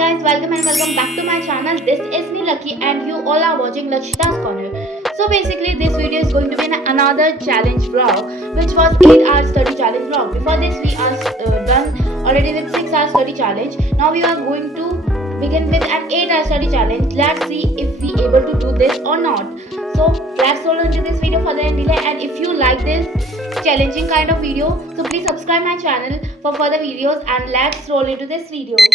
guys, welcome and welcome back to my channel. This is me Lucky and you all are watching Lakshita's Corner. So basically this video is going to be another challenge vlog, which was 8 hour study challenge vlog. Before this we are done already with 6 hour study challenge. Now we are going to begin with an 8 hour study challenge. Let's see if we able to do this or not. So let's roll into this video further and delay, and if you like this challenging kind of video, so please subscribe my channel for further videos, and let's roll into this video.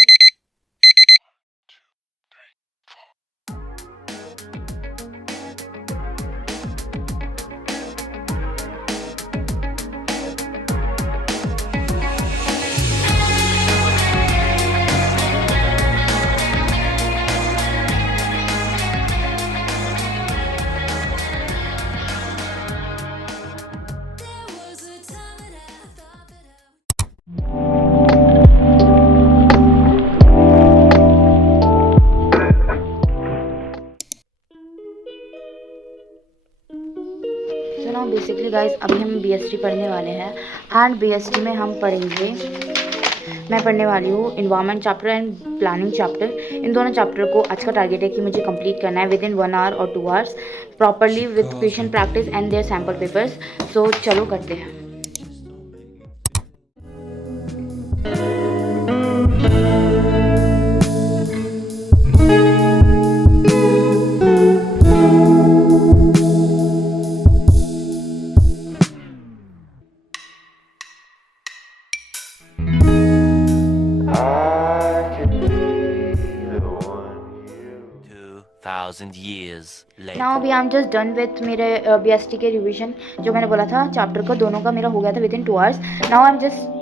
तो now basically guys अभी हम बीएसटी पढ़ने वाले हैं, and BST में हम पढ़ेंगे, मैं पढ़ने वाली हूँ environment chapter and planning chapter. इन दोनों चैप्टर को आज का टारगेट है कि मुझे कंप्लीट करना है विद इन 1 आवर और 2 hours properly with question practice and their sample papers. So चलो करते हैं। नाउ अभी I am just done with मेरे बीएसटी के रिवीजन, जो मैंने बोला था चैप्टर का दोनों का मेरा हो गया था with in 2 hours. Now I am just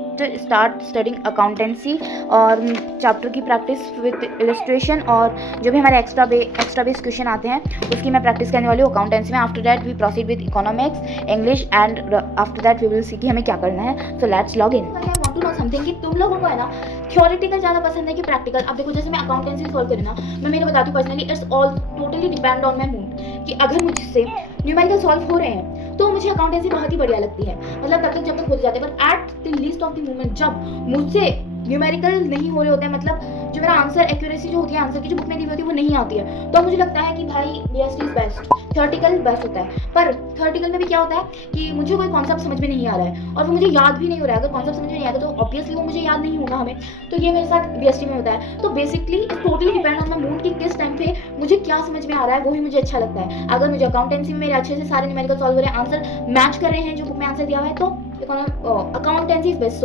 start studying accountancy और चैप्टर की प्रैक्टिस विद इलस्ट्रेशन, और जो भी हमारे एक्स्ट्रा बेस क्वेश्चन आते हैं उसकी मैं प्रैक्टिस करने वाली हूँ अकाउंटेंसी में। After that we proceed with economics, English, and after that we will see कि हमें क्या करना है। So let's log in. I want to know something कि तुम लोगों को है ना थ्योरेटिकल ज़्यादा पसंद है कि प्रैक्टिकल? अब देखो, जैसे मैं अकाउंटेंसी सॉल्व करी ना, मैं मेरे बताती हूँ personally, it's all totally depend on my mood कि अगर मुझसे न्यूमेरिकल सॉल्व हो रहे हैं तो मुझे अकाउंटेंसी बहुत ही बढ़िया लगती है, मतलब तब तक जब तक हो जाते हैं। But at the least of the moment जब मुझसे न्यूमेरिकल नहीं हो रहे होते हैं, मतलब जो मेरा आंसर एक्यूरेसी जो होती है आंसर की जो बुक में दी होती है वो नहीं आती है, तो मुझे लगता है कि भाई BST is best, theoretical best होता है। पर थ्योरेटिकल में भी क्या होता है कि मुझे कोई कॉन्सेप्ट समझ में नहीं आ रहा है और वो मुझे याद भी नहीं हो रहा है। अगर कॉन्सेप्ट समझ में नहीं आता तो ऑब्वियसली वो मुझे याद नहीं होगा हमें, तो ये मेरे साथ बीएसटी में होता है। तो basically totally depend on my mood कि किस टाइम पे मुझे क्या समझ में आ रहा है, वही मुझे अच्छा लगता है। अगर मुझे अकाउंटेंसी में मेरे अच्छे से सारे न्यूमेरिकल सॉल्व हो रहे हैं, आंसर मैच कर रहे हैं जो बुक में आंसर दिया हुआ है, तो अकाउंटेंसी इज बेस्ट।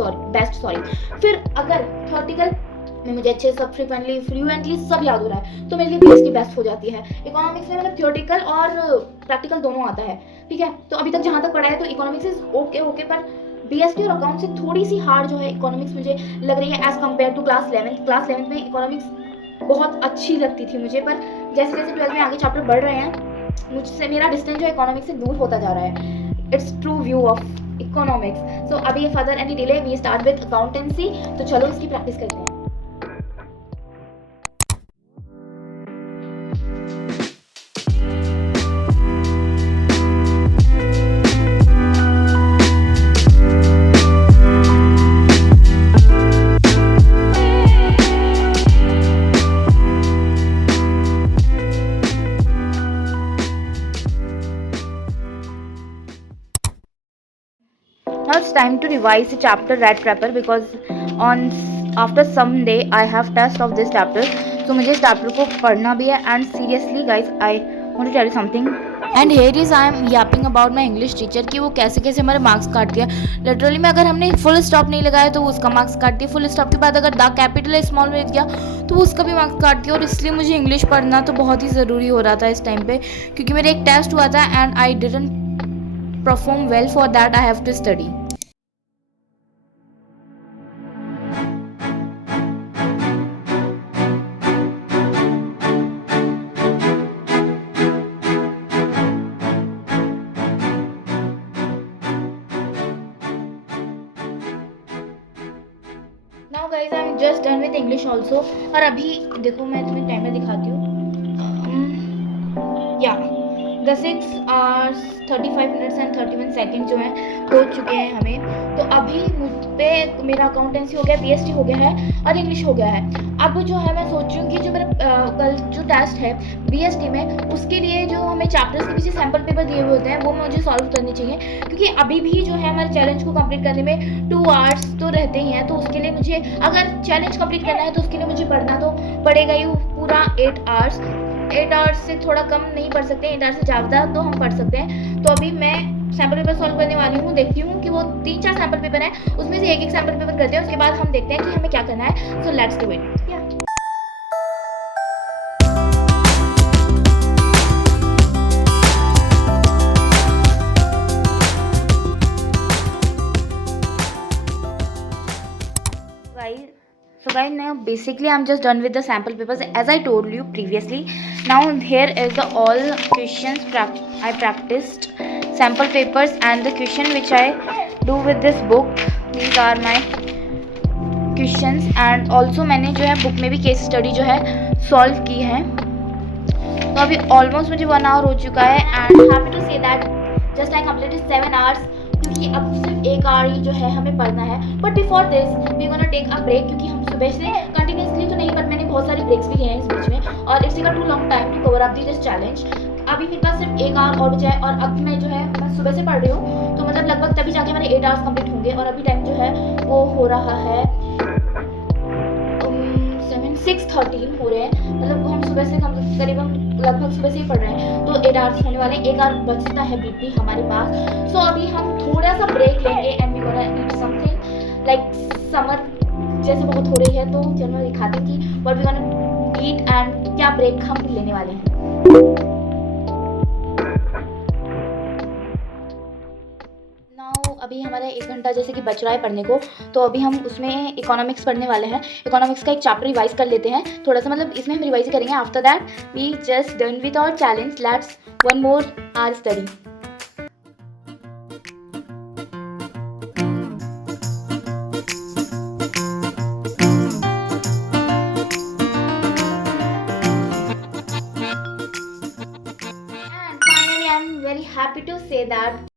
फिर अगर थ्योरेटिकल में मुझे अच्छे से फ्लुएंटली सब याद हो रहा है तो मेरे लिए बीएसटी बेस्ट हो जाती है। इकोनॉमिक्स में मतलब थ्योरेटिकल और प्रैक्टिकल दोनों आता है, ठीक है। तो अभी तक जहाँ तक पढ़ा है तो इकोनॉमिक्स इज ओके, पर बीएसटी और अकाउंट से थोड़ी सी हार्ड जो है इकोनॉमिक्स मुझे लग रही है as compare to class 11th में इकोनॉमिक्स बहुत अच्छी लगती थी मुझे, पर जैसे जैसे 12th में आगे चैप्टर बढ़ रहे हैं मुझसे मेरा डिस्टेंस जो इकोनॉमिक्स से दूर होता जा रहा है। It's true view of economics. So अभी further any delay we start with accountancy, तो चलो इसकी प्रैक्टिस करते हैं। Now it's time to revise the chapter Rat Trapper because after some day I have test of this chapter. So मुझे इस chapter को पढ़ना भी है, and seriously guys I want to tell you something. And here is I am yapping about my English teacher कि वो कैसे कैसे हमारे मार्क्स काट दिया। लिटरली में अगर हमने फुल स्टॉप नहीं लगाया तो उसका मार्क्स काट दिया, फुल स्टॉप के बाद अगर द कैपिटल स्मॉल में गया तो वो उसका भी मार्क्स काट दिया। और इसलिए मुझे इंग्लिश पढ़ना तो बहुत ही ज़रूरी हो रहा था इस टाइम पे, क्योंकि मेरा एक टेस्ट हुआ था and I didn't perform well, for that I have to study. Now guys I am just done with English also. और अभी देखो मैं तुम्हें टाइमर दिखाती हूँ, या द 6 hours 35 minutes and 31 seconds जो हैं हो चुके हैं हमें। तो अभी मुझ पे मेरा अकाउंटेंसी हो गया, बीएसटी हो गया है और इंग्लिश हो गया है। अब जो है मैं सोच रही हूँ कि जो मेरा कल जो टेस्ट है बीएसटी में, उसके लिए जो हमें चैप्टर्स के पीछे सैम्पल पेपर दिए हुए होते हैं वो मुझे सॉल्व करने चाहिए, क्योंकि अभी भी जो है हमारे चैलेंज को कंप्लीट करने में 2 आवर्स तो रहते ही हैं। तो उसके लिए मुझे, अगर चैलेंज कंप्लीट करना है तो उसके लिए मुझे पढ़ना तो पड़ेगा ही पूरा 8 आवर्स। 8 आवर्स से थोड़ा कम नहीं पढ़ सकते, 8 आवर्स से ज़्यादा तो हम पढ़ सकते हैं। तो अभी मैं सैम्पल पेपर सॉल्व करने वाली हूँ, देखती हूँ कि वो 3-4 सैम्पल पेपर हैं, उसमें से एक सैम्पल पेपर करते हैं, उसके बाद हम देखते हैं कि हमें क्या करना है। So let's do it. So guys, now basically I'm just done with the sample papers as I told you previously. Now here is the all questions I practiced, sample papers and the question which I do with this book. These are my questions and also मैंने जो है बुक में भी case study जो है सॉल्व की है। तो अभी ऑलमोस्ट मुझे 1 आवर हो चुका है and happy to say that just I completed 7 hours, क्योंकि अब सिर्फ 1 आवर ही जो है हमें पढ़ना है। But before this we gonna take a break, क्योंकि हम सुबह से कंटिन्यूसली तो नहीं, बट मैंने बहुत सारी ब्रेक्स भी लिए हैं इस बीच में, और it's take too long time to cover up this challenge. अभी मेरे पास सिर्फ 1 आवर और बचा है, और अब मैं जो है मैं सुबह से पढ़ रही हूँ, तो मतलब लगभग तभी जाके हमारे 8 आवर्स कंप्लीट होंगे। और अभी टाइम जो है वो हो रहा है 6:13 हो रहे हैं, मतलब हम सुबह से करीबन लगभग सुबह से ही पढ़ रहे हैं, तो 8 आवर्स होने वाले, 1 आवर बचता है बीपी हमारे पास। सो अभी हम थोड़ा सा ब्रेक लेंगे and we gonna eat something like summer जैसे बहुत हो रही है, तो चलो मैं दिखाती हूँ कि what we gonna eat and क्या ब्रेक हम लेने वाले हैं। अभी हमारा 1 घंटा जैसे कि बच रहा है पढ़ने को, तो अभी हम उसमें इकोनॉमिक्स पढ़ने वाले हैं। इकोनॉमिक्स का एक चैप्टर रिवाइज कर लेते हैं थोड़ा सा, मतलब इसमें हम रिवाइज करेंगे। After that we just done with our challenge, let's 1 more hour study. Happy to say that